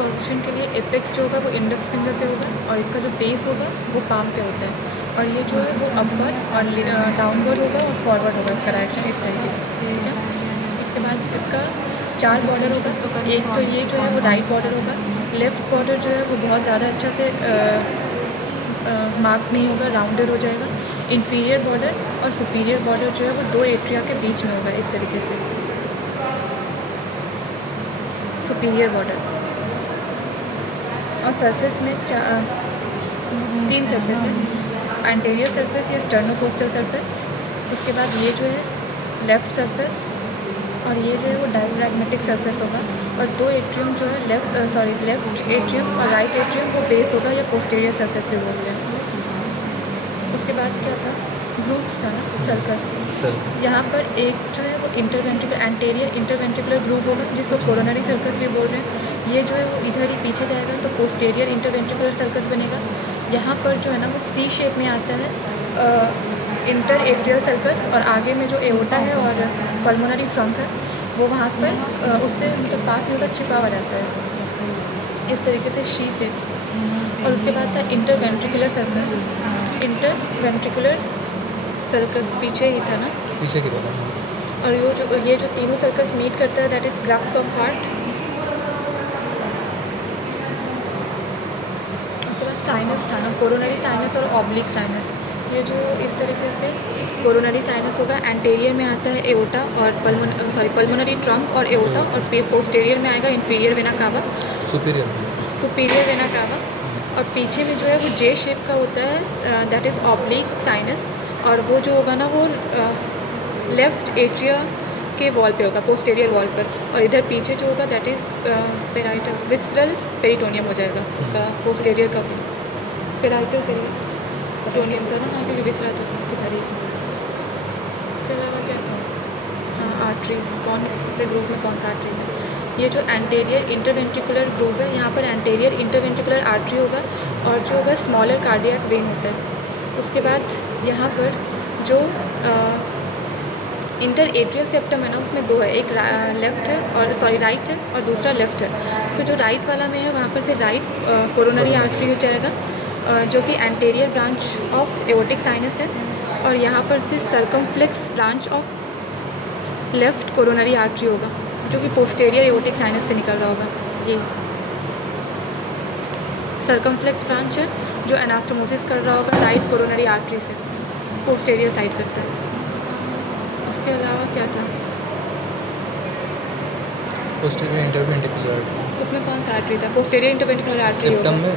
Position के लिए apex जो होगा वो इंडेक्स फिंगर पे होगा और इसका जो बेस होगा वो पाम पे होता है और ये जो है वो अपवर्ड और डाउनवर्ड होगा और फॉरवर्ड होगा इसका डायरेक्शन इस तरीके से, ठीक है। उसके बाद इसका 4 बॉर्डर होगा। एक तो ये जो है वो राइट बॉर्डर होगा, लेफ़्ट बॉर्डर जो है वो बहुत ज़्यादा अच्छा से मार्क नहीं होगा, राउंडेड हो जाएगा। इन्फीरियर बॉर्डर और सुपीरियर बॉर्डर जो है वो 2 एट्रिया के बीच में होगा इस तरीके से, सुपीरियर बॉर्डर। और सरफेस में 3 सरफेस है, एंटीरियर सरफेस या स्टर्नोकोस्टल सरफेस। उसके बाद ये जो है लेफ़्ट सरफेस और ये जो है वो डायफ्रैग्मेटिक सरफेस होगा और 2 एट्रियम जो है लेफ़्ट एट्रियम और राइट एट्रियम वो बेस होगा या पोस्टीरियर सरफेस भी बोलते हैं। उसके बाद क्या था, ग्रूव्स था ना, सर्कस। यहाँ पर एक जो है वो एंटीरियर इंटरवेंट्रिकुलर ग्रूव होगा जिसको कोरोनरी सर्कस भी बोल रहे हैं। ये जो है वो इधर ही पीछे जाएगा तो पोस्टीरियर इंटरवेंट्रिकुलर सर्कस बनेगा। यहाँ पर जो है ना वो सी शेप में आता है इंटर एट्रियल सर्कस और आगे में जो एओर्टा है और पल्मोनरी ट्रंक है वो वहाँ पर उससे मतलब पास नहीं होता, छिपा हुआ रहता है इस तरीके से शी शेप। और उसके बाद था इंटरवेंट्रिकुलर सर्कस। इंटरवेंट्रिकुलर सर्कस पीछे ही था ना, पीछे की तरफ। और ये जो तीनों सर्कस मीट करता है that is crux of heart. उसके बाद साइनस था ना, कोरोनरी साइनस और ऑब्लिक साइनस। ये जो इस तरीके से कोरोनरी साइनस होगा, एंटीरियर में आता है एओर्टा और पल्मोनरी ट्रंक और एओर्टा और पोस्टीरियर में आएगा इन्फीरियर वेना कावा, सुपीरियर वेना कावा। और पीछे में जो है वो जे शेप का होता है दैट इज़ ऑब्लिक साइनस और वो जो होगा ना वो लेफ़्ट एट्रिया के वॉल पे होगा, पोस्टीरियर वॉल पर। और इधर पीछे जो होगा that is parietal visceral peritoneum हो जाएगा उसका पोस्टीरियर का भी। पेराइटल पेरिटोनियम था ना, क्योंकि विसरा तो इधर ही। इसके अलावा क्या था, आर्टरीज, कौन से ग्रूव में कौन सा आर्टरीज है। ये जो एंटीरियर इंटरवेंट्रिकुलर ग्रूव है यहाँ पर एंटीरियर इंटरवेंट्रिकुलर आर्टरी होगा और जो होगा स्मॉलर कार्डियक वेन होता है। उसके बाद यहाँ पर जो इंटर एट्रियल सेप्टम है ना उसमें 2 है, एक लेफ़्ट है और राइट है और दूसरा लेफ़्ट है। तो जो राइट वाला में है वहाँ पर से राइट कोरोनरी आर्टरी हो जाएगा जो कि anterior branch of aortic sinus है और यहाँ पर से circumflex branch of left coronary artery होगा जो कि पोस्टीरियर एओर्टिक साइनस से निकल रहा होगा। ये सर्कमफ्लेक्स ब्रांच है जो एनास्टोमोसिस कर रहा होगा राइट कोरोनरी आर्टरी से, पोस्टीरियर साइड करता है। उसके अलावा क्या था, पोस्टीरियर इंटरवेंट्रिकुलर आर्टरी, उसमें कौन सा आर्टरी था, पोस्टीरियर इंटरवेंट्रिकुलर आर्टरी होगा। सेप्टम में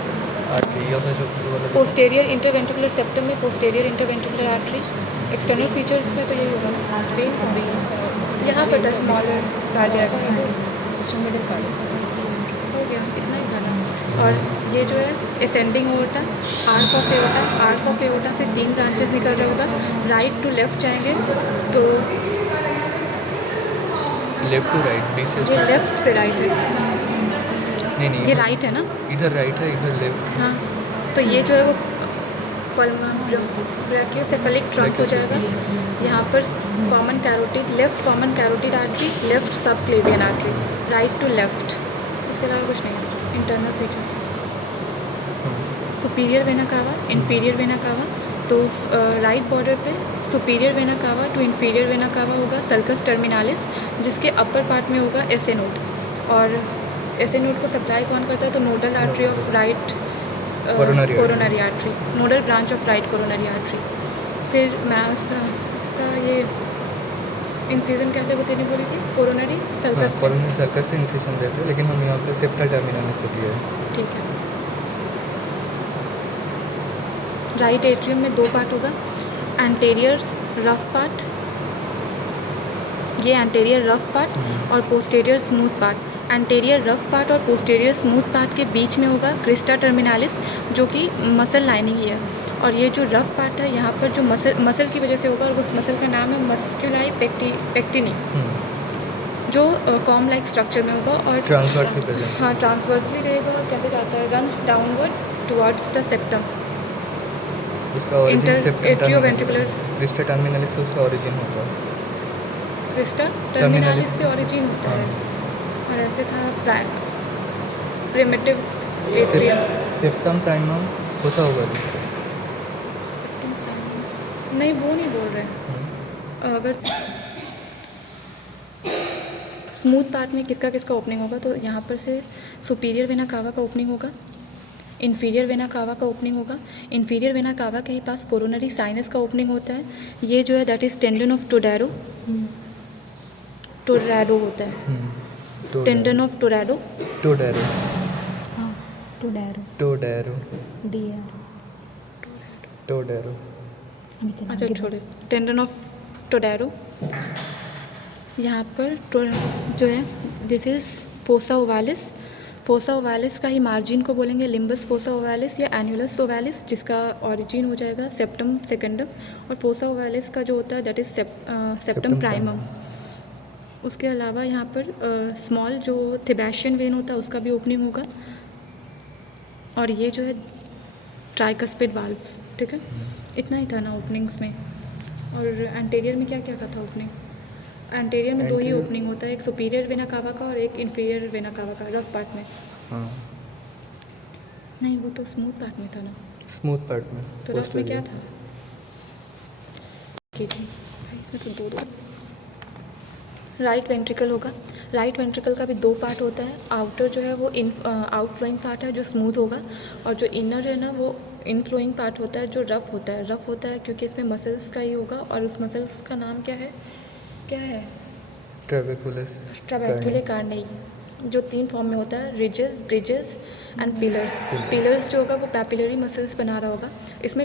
आर्टरी या जो पोस्टीरियर इंटरवेंट्रिकुलर सेप्टम में posterior interventricular artery. External features में तो यही होगा ना, यहाँ पर था स्मॉलर कार्डियक मिडिल कार्डियक हो गया, इतना ही था ना। और ये जो है असेंडिंग होता arc of aorta, arc of aorta से 3 ब्रांचेस निकल रहा होगा, राइट टू लेफ़्ट जाएंगे तो लेफ्ट टू राइट, ये लेफ़्ट से राइट है, नहीं ये राइट है ना, इधर राइट है इधर लेफ्ट। हाँ तो ये जो है वो ब्रैकियोसेफेलिक ट्रंक हो जाएगा। यहाँ पर common carotid, left common carotid artery, left subclavian artery, right to left. इसके अलावा कुछ नहीं है। Internal features, superior vena cava, inferior vena cava. तो राइट बॉर्डर पे superior vena cava to inferior vena cava होगा सल्कस टर्मिनालिस जिसके upper part में होगा एसे नोड और एसे नोड को सप्लाई कौन करता है तो nodal artery of right coronary artery, nodal branch of right coronary artery. फिर मैं इसका ये इंसिजन कैसे होती नहीं बोली थी, कोरोनरी सर्कस से इंसिजन देते हैं लेकिन हम यहाँ पे सेप्टल टर्मिनालिस होती है, ठीक है। राइट एट्रियम में 2 पार्ट होगा, एंटीरियर रफ पार्ट, ये एंटीरियर रफ पार्ट और posterior smooth part. Anterior rough part और पोस्टीरियर स्मूथ पार्ट के बीच में होगा क्रिस्टा टर्मिनालिस जो कि मसल लाइनिंग ही है। और ये जो रफ पार्ट है यहाँ पर जो मसल की वजह से होगा और उस मसल का नाम है मस्क्यूलाई पेक्टिनी जो कॉम लाइक स्ट्रक्चर में होगा और ट्रांसवर्सली रहेगा और कैसे जाता है, runs downward towards the septum. Atrioventricular crista terminalis से उसका ओरिजिन होता है, क्रिस्टा टर्मिनालिस से ओरिजिन होता है। और ऐसे था primitive atrium. Septum primum fossa ovalis. नहीं, वो नहीं बोल रहे हैं। अगर स्मूथ पार्ट में किसका किसका ओपनिंग होगा, तो यहाँ पर से सुपीरियर वेना कावा का ओपनिंग होगा, इन्फीरियर वेना कावा का ओपनिंग होगा। इन्फीरियर वेना कावा के ही पास कोरोनरी साइनस का ओपनिंग होता है। ये जो है दैट इज़ टेंडन ऑफ टोरैडो। टोरैडो होता है, टेंडन ऑफ टोरैडो। टोडैरो। हाँ, टोडैरो, टोडैरो। डीआर। टोडैरो। अभी चला अच्छा आगे छोड़े, टेंडन ऑफ टोरैडो। यहाँ पर जो है दिस इज़ फोसा ओवालिस। फोसा ओवालिस का ही मार्जिन को बोलेंगे लिम्बस फोसा ओवालिस या एन्युलस ओवालिस, जिसका ओरिजिन हो जाएगा सेप्टम सेकेंडम। और फोसा ओवालिस का जो होता है दैट इज़ सेप्टम प्राइमम। उसके अलावा यहाँ पर स्मॉल जो थिबैशियन वेन होता है उसका भी ओपनिंग होगा। और ये जो है ट्राइकस्पिड वाल्व, ठीक है। इतना ही था ना ओपनिंग्स में। और एंटीरियर में क्या क्या था ओपनिंग? एंटीरियर में दो ही Anterior- ओपनिंग होता है, एक सुपीरियर वेना कावा का और एक इन्फीरियर वेना कावा का, रफ पार्ट में। हाँ, नहीं, वो तो स्मूथ पार्ट में था ना, स्मूथ पार्ट में। तो रफ में क्या posterior। था? की थी भाई, इसमें तो दो राइट वेंट्रिकल होगा। राइट वेंट्रिकल का भी दो पार्ट होता है। आउटर जो है वो आउटफ्लोइंग पार्ट है जो स्मूथ होगा, और जो इनर है ना वो इनफ्लोइंग पार्ट होता है जो रफ होता है। रफ होता है क्योंकि इसमें मसल्स का ही होगा, और उस मसल्स का नाम क्या है? ट्रेबेकुलस। ट्राबैक्यूले कार्नेई, जो 3 फॉर्म में होता है, ridges, bridges and pillars. Pillars जो होगा वो पैपिलरी मसल्स बना रहा होगा। इसमें